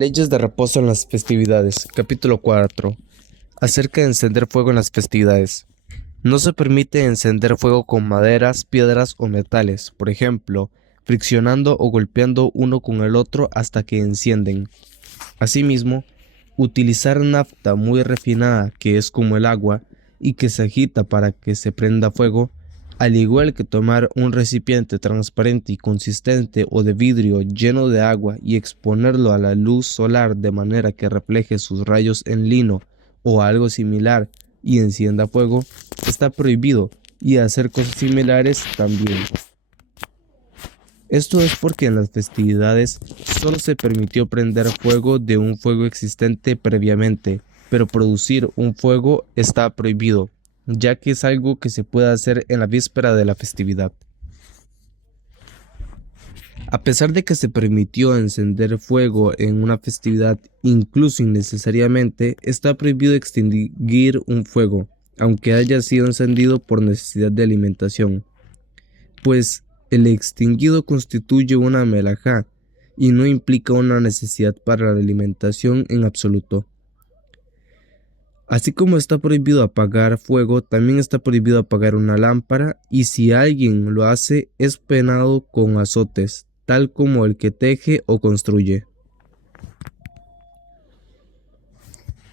Leyes de reposo en las festividades. Capítulo 4. Acerca de encender fuego en las festividades. No se permite encender fuego con maderas, piedras o metales, por ejemplo, friccionando o golpeando uno con el otro hasta que encienden. Asimismo, utilizar nafta muy refinada, que es como el agua, y que se agita para que se prenda fuego, al igual que tomar un recipiente transparente y consistente o de vidrio lleno de agua y exponerlo a la luz solar de manera que refleje sus rayos en lino o algo similar y encienda fuego, está prohibido, y hacer cosas similares también. Esto es porque en las festividades solo se permitió prender fuego de un fuego existente previamente, pero producir un fuego está prohibido, ya que es algo que se puede hacer en la víspera de la festividad. A pesar de que se permitió encender fuego en una festividad, incluso innecesariamente, está prohibido extinguir un fuego, aunque haya sido encendido por necesidad de alimentación, pues el extinguido constituye una melajá y no implica una necesidad para la alimentación en absoluto. Así como está prohibido apagar fuego, también está prohibido apagar una lámpara, y si alguien lo hace es penado con azotes, tal como el que teje o construye.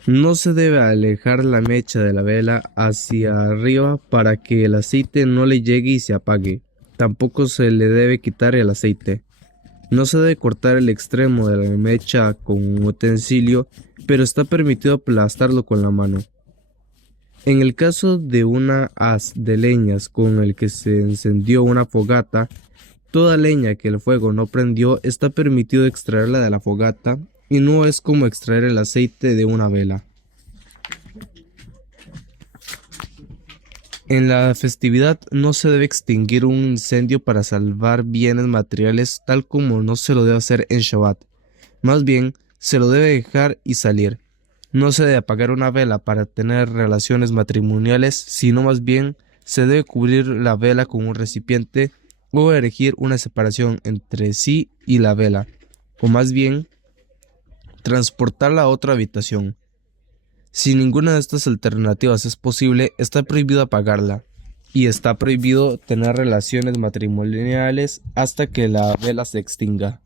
No se debe alejar la mecha de la vela hacia arriba para que el aceite no le llegue y se apague. Tampoco se le debe quitar el aceite. No se debe cortar el extremo de la mecha con un utensilio, pero está permitido aplastarlo con la mano. En el caso de una haz de leñas con el que se encendió una fogata, toda leña que el fuego no prendió está permitido extraerla de la fogata, y no es como extraer el aceite de una vela. En la festividad no se debe extinguir un incendio para salvar bienes materiales, tal como no se lo debe hacer en Shabbat. Más bien, se lo debe dejar y salir. No se debe apagar una vela para tener relaciones matrimoniales, sino más bien se debe cubrir la vela con un recipiente o erigir una separación entre sí y la vela, o más bien transportarla a otra habitación. Si ninguna de estas alternativas es posible, está prohibido apagarla, y está prohibido tener relaciones matrimoniales hasta que la vela se extinga.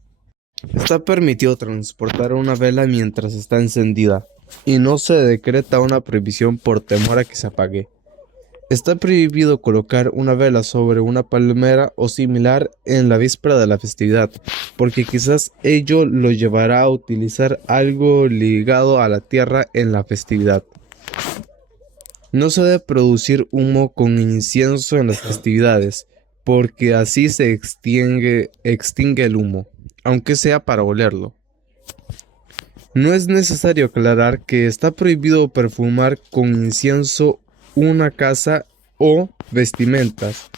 Está permitido transportar una vela mientras está encendida, y no se decreta una prohibición por temor a que se apague. Está prohibido colocar una vela sobre una palmera o similar en la víspera de la festividad, porque quizás ello lo llevará a utilizar algo ligado a la tierra en la festividad. No se debe producir humo con incienso en las festividades, porque así se extingue el humo, aunque sea para olerlo. No es necesario aclarar que está prohibido perfumar con incienso una casa o vestimentas.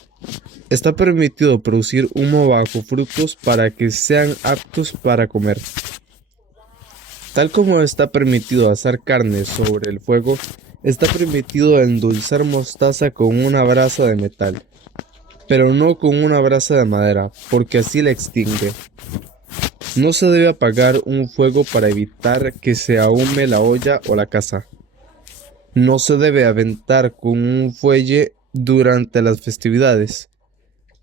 Está permitido producir humo bajo frutos para que sean aptos para comer. Tal como está permitido asar carne sobre el fuego, está permitido endulzar mostaza con una brasa de metal, pero no con una brasa de madera, porque así la extingue. No se debe apagar un fuego para evitar que se ahume la olla o la casa. No se debe aventar con un fuelle durante las festividades,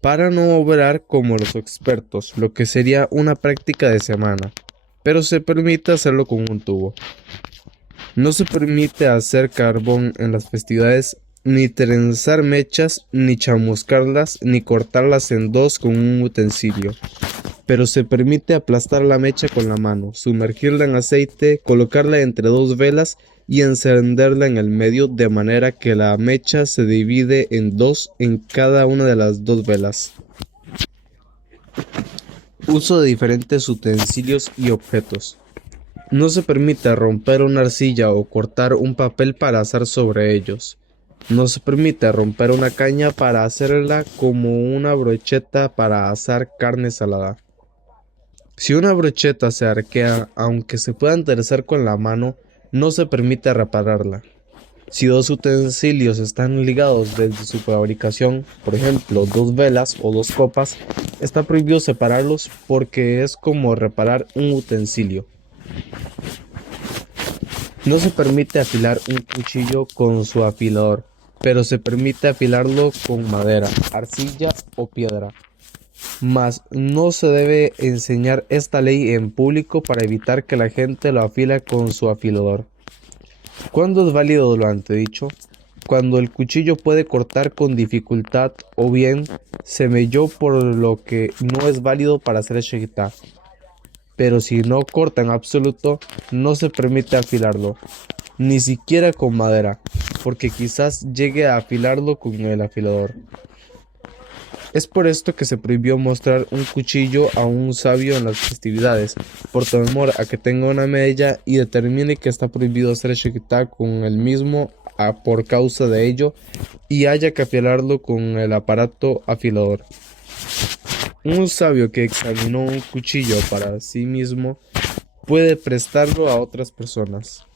para no obrar como los expertos, lo que sería una práctica de semana, pero se permite hacerlo con un tubo. No se permite hacer carbón en las festividades, ni trenzar mechas, ni chamuscarlas, ni cortarlas en dos con un utensilio, pero se permite aplastar la mecha con la mano, sumergirla en aceite, colocarla entre dos velas y encenderla en el medio, de manera que la mecha se divide en dos en cada una de las dos velas. Uso de diferentes utensilios y objetos. No se permite romper una arcilla o cortar un papel para asar sobre ellos. No se permite romper una caña para hacerla como una brocheta para asar carne salada. Si una brocheta se arquea, aunque se pueda enderezar con la mano, no se permite repararla. Si dos utensilios están ligados desde su fabricación, por ejemplo, dos velas o dos copas, está prohibido separarlos porque es como reparar un utensilio. No se permite afilar un cuchillo con su afilador, pero se permite afilarlo con madera, arcilla o piedra. Mas no se debe enseñar esta ley en público para evitar que la gente lo afile con su afilador. ¿Cuándo es válido lo antedicho? Cuando el cuchillo puede cortar con dificultad o bien se melló por lo que no es válido para hacer shehita. Pero si no corta en absoluto, no se permite afilarlo, ni siquiera con madera, porque quizás llegue a afilarlo con el afilador. Es por esto que se prohibió mostrar un cuchillo a un sabio en las festividades, por temor a que tenga una medalla y determine que está prohibido hacer shehita con el mismo por causa de ello y haya que afilarlo con el aparato afilador. Un sabio que examinó un cuchillo para sí mismo puede prestarlo a otras personas.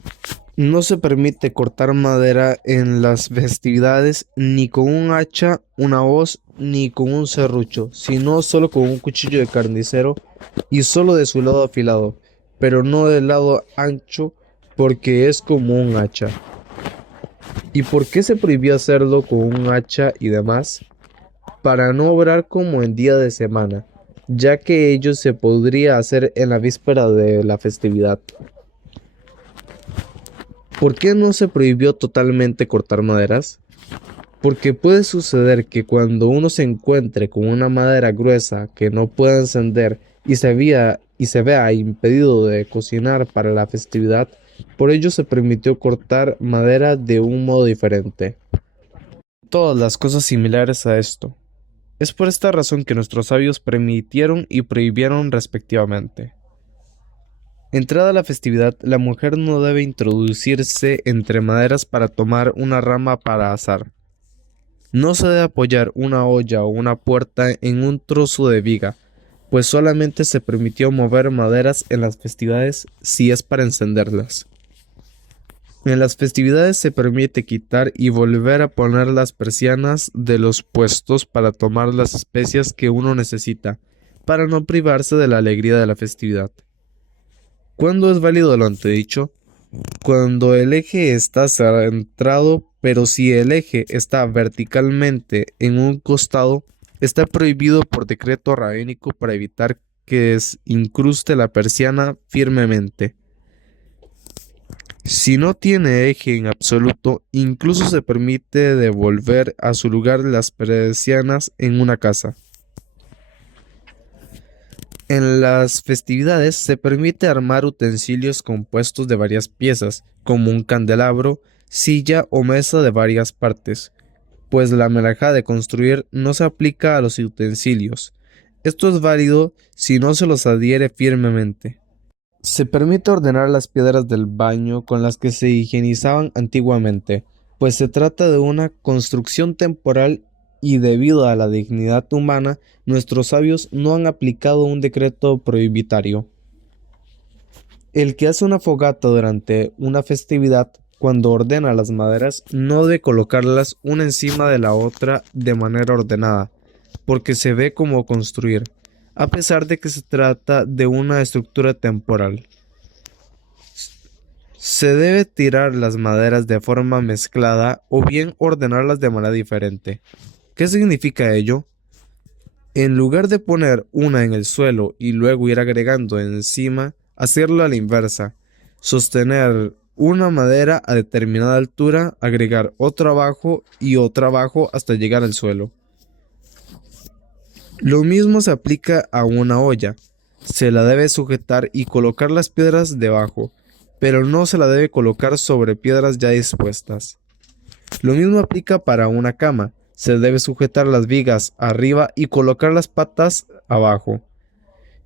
No se permite cortar madera en las festividades ni con un hacha, una hoz, ni con un serrucho, sino solo con un cuchillo de carnicero y solo de su lado afilado, pero no del lado ancho porque es como un hacha. ¿Y por qué se prohibió hacerlo con un hacha y demás? Para no obrar como en día de semana, ya que ello se podría hacer en la víspera de la festividad. ¿Por qué no se prohibió totalmente cortar maderas? Porque puede suceder que cuando uno se encuentre con una madera gruesa que no pueda encender y se vea impedido de cocinar para la festividad, por ello se permitió cortar madera de un modo diferente. Todas las cosas similares a esto. Es por esta razón que nuestros sabios permitieron y prohibieron respectivamente. Entrada la festividad, la mujer no debe introducirse entre maderas para tomar una rama para asar. No se debe apoyar una olla o una puerta en un trozo de viga, pues solamente se permitió mover maderas en las festividades si es para encenderlas. En las festividades se permite quitar y volver a poner las persianas de los puestos para tomar las especias que uno necesita, para no privarse de la alegría de la festividad. ¿Cuándo es válido lo antedicho? Cuando el eje está centrado, pero si el eje está verticalmente en un costado, está prohibido por decreto rabínico para evitar que incruste la persiana firmemente. Si no tiene eje en absoluto, incluso se permite devolver a su lugar las persianas en una casa. En las festividades se permite armar utensilios compuestos de varias piezas, como un candelabro, silla o mesa de varias partes, pues la melajá de construir no se aplica a los utensilios. Esto es válido si no se los adhiere firmemente. Se permite ordenar las piedras del baño con las que se higienizaban antiguamente, pues se trata de una construcción temporal y debido a la dignidad humana, nuestros sabios no han aplicado un decreto prohibitario. El que hace una fogata durante una festividad, cuando ordena las maderas, no debe colocarlas una encima de la otra de manera ordenada, porque se ve como construir, a pesar de que se trata de una estructura temporal. Se debe tirar las maderas de forma mezclada o bien ordenarlas de manera diferente. ¿Qué significa ello? En lugar de poner una en el suelo y luego ir agregando encima, hacerlo a la inversa. Sostener una madera a determinada altura, agregar otra abajo y otra abajo hasta llegar al suelo. Lo mismo se aplica a una olla. Se la debe sujetar y colocar las piedras debajo, pero no se la debe colocar sobre piedras ya dispuestas. Lo mismo aplica para una cama. Se debe sujetar las vigas arriba y colocar las patas abajo.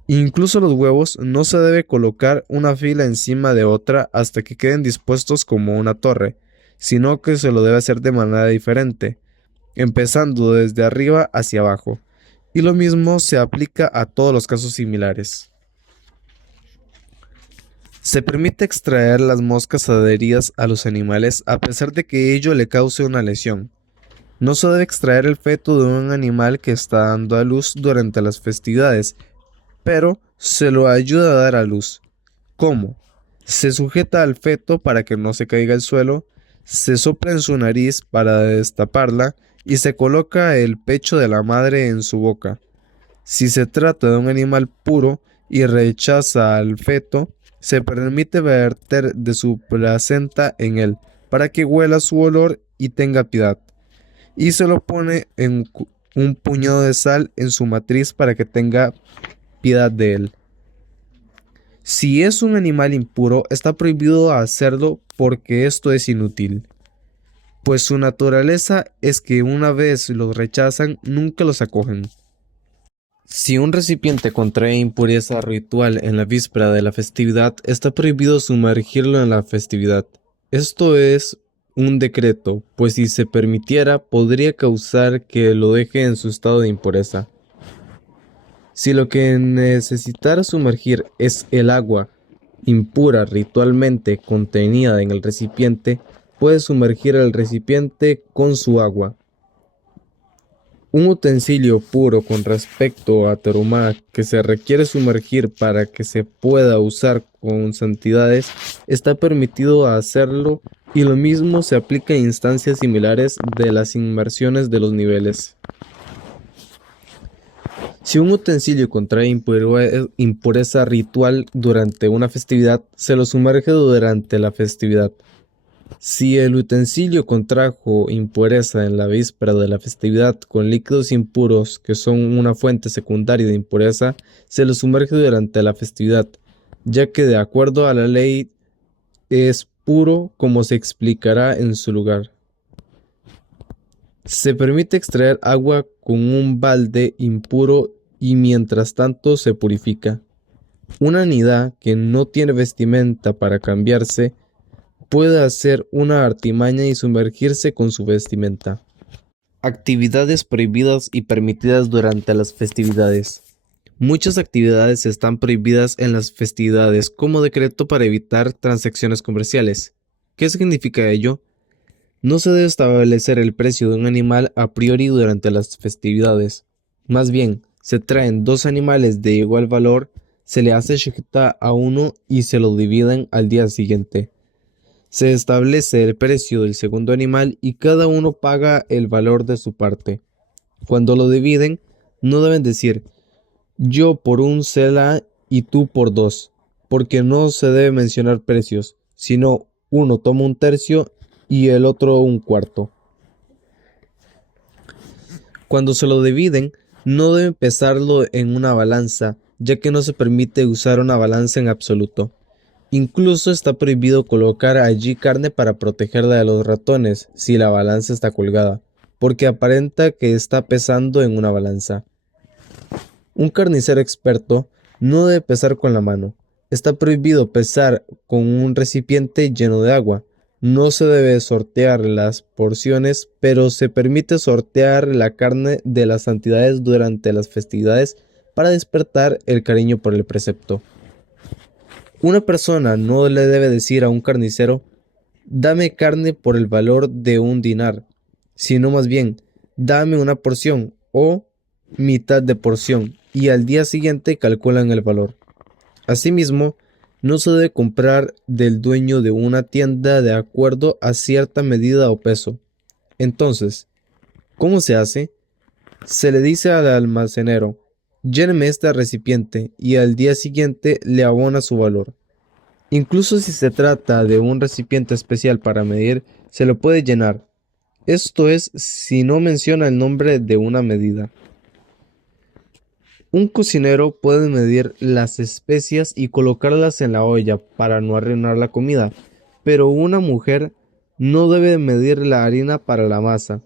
Incluso los huevos no se debe colocar una fila encima de otra hasta que queden dispuestos como una torre, sino que se lo debe hacer de manera diferente, empezando desde arriba hacia abajo. Y lo mismo se aplica a todos los casos similares. Se permite extraer las moscas adheridas a los animales a pesar de que ello le cause una lesión. No se debe extraer el feto de un animal que está dando a luz durante las festividades, pero se lo ayuda a dar a luz. ¿Cómo? Se sujeta al feto para que no se caiga al suelo, se sopla en su nariz para destaparla y se coloca el pecho de la madre en su boca. Si se trata de un animal puro y rechaza al feto, se permite verter de su placenta en él para que huela su olor y tenga piedad. Y se lo pone en un puñado de sal en su matriz para que tenga piedad de él. Si es un animal impuro, está prohibido hacerlo porque esto es inútil, pues su naturaleza es que una vez los rechazan, nunca los acogen. Si un recipiente contrae impureza ritual en la víspera de la festividad, está prohibido sumergirlo en la festividad. Esto es un decreto, pues si se permitiera, podría causar que lo deje en su estado de impureza. Si lo que necesitara sumergir es el agua impura ritualmente contenida en el recipiente, puede sumergir el recipiente con su agua. Un utensilio puro con respecto a terumá que se requiere sumergir para que se pueda usar con santidades, está permitido hacerlo y lo mismo se aplica a instancias similares de las inmersiones de los niveles. Si un utensilio contrae impureza ritual durante una festividad, se lo sumerge durante la festividad. Si el utensilio contrajo impureza en la víspera de la festividad con líquidos impuros que son una fuente secundaria de impureza, se lo sumerge durante la festividad, ya que de acuerdo a la ley es puro, como se explicará en su lugar. Se permite extraer agua con un balde impuro y mientras tanto se purifica. Una nidá que no tiene vestimenta para cambiarse puede hacer una artimaña y sumergirse con su vestimenta. Actividades prohibidas y permitidas durante las festividades. Muchas actividades están prohibidas en las festividades como decreto para evitar transacciones comerciales. ¿Qué significa ello? No se debe establecer el precio de un animal a priori durante las festividades. Más bien, se traen dos animales de igual valor, se le hace shejitá a uno y se lo dividen al día siguiente. Se establece el precio del segundo animal y cada uno paga el valor de su parte. Cuando lo dividen, no deben decir yo por un sela y tú por dos, porque no se debe mencionar precios, sino uno toma un tercio y el otro un cuarto. Cuando se lo dividen, no deben pesarlo en una balanza, ya que no se permite usar una balanza en absoluto. Incluso está prohibido colocar allí carne para protegerla de los ratones si la balanza está colgada, porque aparenta que está pesando en una balanza. Un carnicero experto no debe pesar con la mano. Está prohibido pesar con un recipiente lleno de agua. No se debe sortear las porciones, pero se permite sortear la carne de las santidades durante las festividades para despertar el cariño por el precepto. Una persona no le debe decir a un carnicero, dame carne por el valor de un dinar, sino más bien, dame una porción o mitad de porción, y al día siguiente calculan el valor. Asimismo, no se debe comprar del dueño de una tienda de acuerdo a cierta medida o peso. Entonces, ¿cómo se hace? Se le dice al almacenero, lléneme este recipiente y al día siguiente le abona su valor. Incluso si se trata de un recipiente especial para medir, se lo puede llenar. Esto es si no menciona el nombre de una medida. Un cocinero puede medir las especias y colocarlas en la olla para no arruinar la comida, pero una mujer no debe medir la harina para la masa.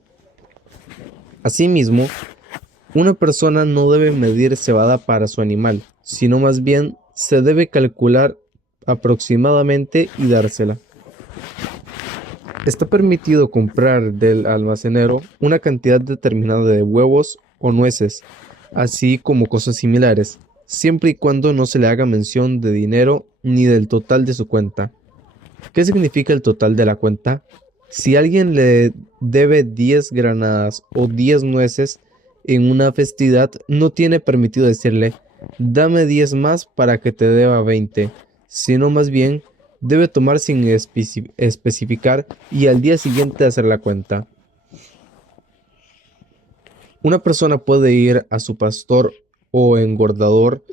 Asimismo, una persona no debe medir cebada para su animal, sino más bien se debe calcular aproximadamente y dársela. Está permitido comprar del almacenero una cantidad determinada de huevos o nueces, así como cosas similares, siempre y cuando no se le haga mención de dinero ni del total de su cuenta. ¿Qué significa el total de la cuenta? Si alguien le debe 10 granadas o 10 nueces en una festividad, no tiene permitido decirle, dame 10 más para que te deba 20, sino más bien debe tomar sin especificar y al día siguiente hacer la cuenta. Una persona puede ir a su pastor o engordador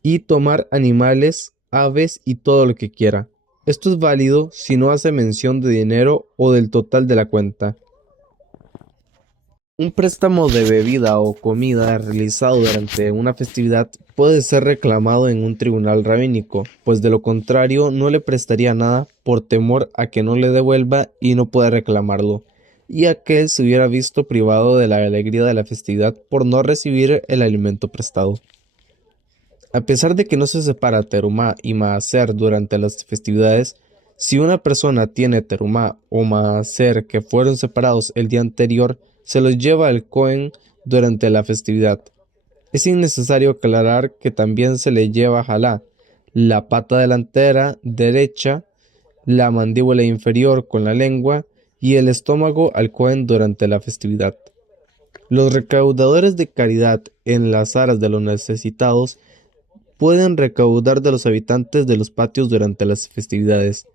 y tomar animales, aves y todo lo que quiera. Esto es válido si no hace mención de dinero o del total de la cuenta. Un préstamo de bebida o comida realizado durante una festividad puede ser reclamado en un tribunal rabínico, pues de lo contrario no le prestaría nada por temor a que no le devuelva y no pueda reclamarlo, y a que él se hubiera visto privado de la alegría de la festividad por no recibir el alimento prestado. A pesar de que no se separa terumá y maaser durante las festividades, si una persona tiene terumá o maaser que fueron separados el día anterior, se los lleva al Cohen durante la festividad. Es innecesario aclarar que también se le lleva jalá, la pata delantera derecha, la mandíbula inferior con la lengua y el estómago al Cohen durante la festividad. Los recaudadores de caridad en las aras de los necesitados pueden recaudar de los habitantes de los patios durante las festividades,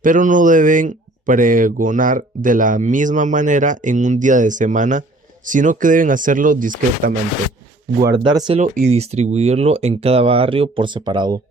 pero no deben pregonar de la misma manera en un día de semana, sino que deben hacerlo discretamente, guardárselo y distribuirlo en cada barrio por separado.